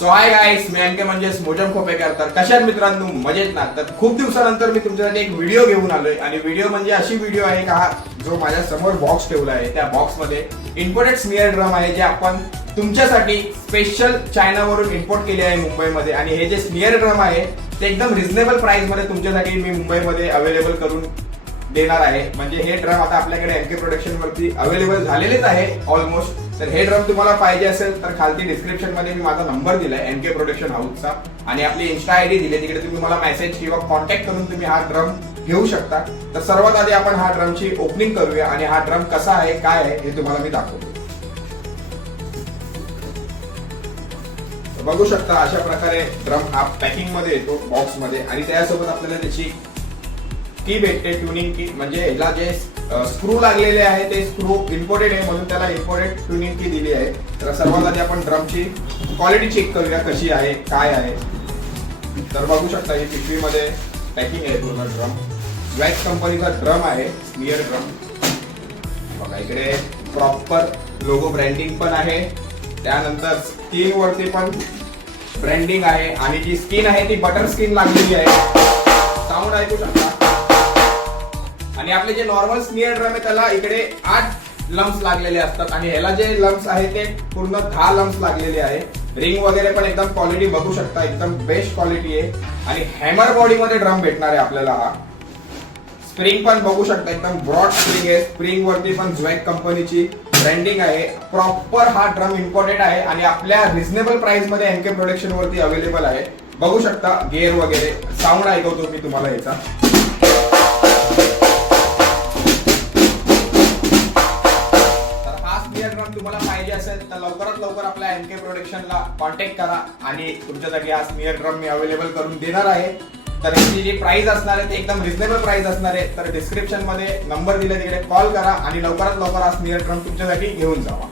So hi guys, मी M के म्हणजेच मोजम खोपेकर. तर कशा आहात मित्रांनो? मजेत ना? तर खूप दिवसानंतर मी तुमच्यासाठी एक व्हिडिओ घेऊन आलोय आणि व्हिडिओ म्हणजे अशी व्हिडिओ आहे का जो माझ्या समोर बॉक्स ठेवला आहे. त्या बॉक्स मध्ये इम्पोर्टेड स्मिअर ड्रम आहे जे आपण तुमच्यासाठी स्पेशल चायनावरून इम्पोर्ट केले आहे मुंबईमध्ये. आणि हे जे स्मिअर ड्रम आहे ते एकदम रिझनेबल प्राइस मध्ये तुमच्यासाठी मी मुंबईमध्ये अवेलेबल करून देणार आहे. म्हणजे हे ड्रम आता आपल्याकडे एमके प्रोडक्शन वरती अवेलेबल झालेलेच आहे ऑलमोस्ट. तर हे ड्रम तुम्हाला पाहिजे असेल तर खालती डिस्क्रिप्शन मध्ये मी माझा नंबर दिलाय एमके प्रोडक्शन हाऊसचा आणि आपली इन्स्टा आयडी दिली, तिकडे तुम्ही मला मेसेज किंवा कॉन्टॅक्ट करून तुम्ही हा ड्रम घेऊ शकता. तर सर्वात आधी आपण हा ड्रमची ओपनिंग करूया आणि हा ड्रम कसा आहे काय आहे हे तुम्हाला मी दाखवतो. बघू शकता अशा प्रकारे ड्रम हा पॅकिंग मध्ये येतो बॉक्स मध्ये आणि त्यासोबत आपल्याला त्याची की भेटते, ट्युनिंग की. म्हणजे ह्याला जे स्क्रू लागलेले आहे ते स्क्रू इम्पोर्टेड आहे म्हणून त्याला इम्पोर्टेड ट्युनिंग की दिली आहे. तर सर्वात आधी आपण ड्रमची क्वालिटी चेक करूया कशी आहे काय आहे. तर बघू शकता ही पिशवीमध्ये पॅकिंग आहे पूर्ण. ड्रम वॅक्स कंपनीचा ड्रम आहे, स्मिअर ड्रम. बघा इकडे प्रॉपर लोगो ब्रँडिंग पण आहे. त्यानंतर स्किन वरती पण ब्रँडिंग आहे आणि जी स्किन आहे ती बटर स्किन लागलेली आहे. साऊंड ऐकू शकता. आणि आपले जे नॉर्मल स्मिअर ड्रम आहे त्याला इकडे 8 लम्स लागलेले असतात आणि ह्याला जे लम्स आहे ते पूर्ण 10 लम्स लागलेले आहे. रिंग वगैरे पण एकदम क्वालिटी बघू शकता, एकदम बेस्ट क्वालिटी आहे. आणि हॅमर बॉडी मध्ये ड्रम भेटणार आहे आपल्याला. हा स्प्रिंग पण बघू शकता, एकदम ब्रॉड स्प्रिंग आहे. स्प्रिंग वरती पण झ्वॅक कंपनीची ब्रँडिंग आहे. प्रॉपर हा ड्रम इम्पोर्टेड आहे आणि आपल्या रिझनेबल प्राइस मध्ये एमके प्रोडक्शन वरती अवेलेबल आहे. बघू शकता गिअर वगैरे. साऊंड ऐकवतो मी तुम्हाला याचा. तुम्हाला पाहिजे असेल तर लवकरात लवकर आपल्या एमके प्रोडक्शनला कॉन्टॅक्ट करा आणि तुमच्यासाठी हा स्मिअर ड्रम मी अवेलेबल करून देणार आहे. तर याची जी प्राइस असणार आहे ते एकदम रिझनेबल प्राइस असणार आहे. तर डिस्क्रिप्शन मध्ये नंबर दिले, तिकडे कॉल करा आणि लवकरात लवकर हा स्मिअर ड्रम तुमच्यासाठी घेऊन जावा.